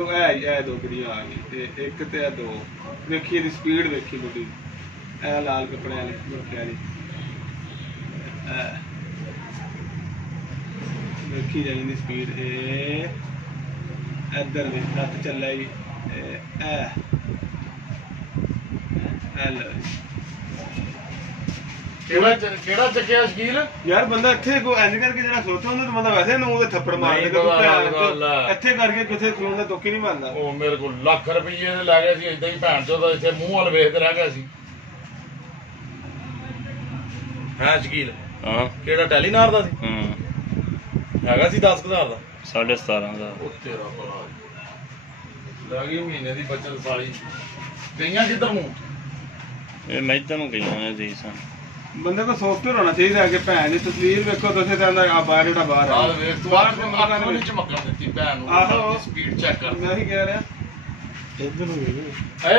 ਇਹ ਦੋ ਕੁੜੀਆਂ ਆ ਗਈ ਤੇ ਇੱਕ ਤੇ ਇਹ ਦੋ ਵੇਖੀ ਇਹਦੀ ਸਪੀਡ ਵੇਖੀ ਬੁੱਢੀ ਇਹ ਲਾਲ ਕੱਪੜੇ ਵਾਲੀ ਮੁਰਖੇ ਵਾਲੀ ਵੇਖੀ ਜਾਂਦੀ ਸਪੀਡ ਇਹ ਇੱਧਰ ਵੀ ਹੱਥ ਚੱਲਿਆ ਜੀ ਕਿਹੜਾ ਚੱਕਿਆ ਸ਼ਕੀਲ ਯਾਰ ਬੰਦਾ ਇੱਥੇ ਕੋ ਇੰਜ ਕਰਕੇ ਜਿਹੜਾ ਖਲੋਤਾ ਹੁੰਦਾ ਤਾਂ ਬੰਦਾ ਵੈਸੇ ਨੂੰ ਉਹਦੇ ਥੱਪੜ ਮਾਰ ਦੇ ਇੱਥੇ ਕਰਕੇ ਕਿੱਥੇ ਖਲੋਂਦਾ ਤੋਕੀ ਨਹੀਂ ਬਣਦਾ ਉਹ ਮੇਰੇ ਕੋਲ ਲੱਖ ਰੁਪਏ ਦੇ ਲੈ ਗਿਆ ਸੀ ਇਦਾਂ ਹੀ ਭੈਣ ਚੋਂ ਦਾ ਇੱਥੇ ਮੂੰਹ ਵੱਲ ਵੇਖਦੇ ਰਹਿ ਗਿਆ ਸੀ ਹੈ ਸ਼ਕੀਲ ਹਾਂ ਕਿਹੜਾ ਟੈਲੀਨਾਰ ਦਾ ਸੀ ਹੈਗਾ ਸੀ 10,000 ਦਾ 17.5 ਦਾ ਉਹ ਤੇਰਾ ਭਲਾ ਲੱਗ ਗਈ ਮਹੀਨੇ ਦੀ ਬੱਚਤ ਸਾਲੀ ਗਈਆਂ ਕਿੱਧਰ ਨੂੰ ਇਹ ਮੈਂ ਤੈਨੂੰ ਕਹੀਆਂ ਜੀ ਸਾਂ ਬੰਦੇ ਕੋ ਸੌਫਟਵੇਅਰ ਹੋਣਾ ਚਾਹੀਦਾ ਕਿ ਭੈਣ ਦੀ ਤਸਵੀਰ ਵੇਖੋ ਤੁਸੀਂ ਤਾਂ ਆ ਬਾਹਰ ਜਿਹੜਾ ਬਾਹਰ ਬਾਹਰ ਵੇਖ ਤੂੰ ਅੱਖ ਨੂੰ ਚਮਕਣ ਦਿੱਤੀ ਭੈਣ ਨੂੰ ਆਹੋ ਸਪੀਡ ਚੈੱਕ ਕਰ ਮੈਂ ਹੀ ਕਹਿ ਰਿਹਾ ਇੱਧਰ ਨੂੰ ਏ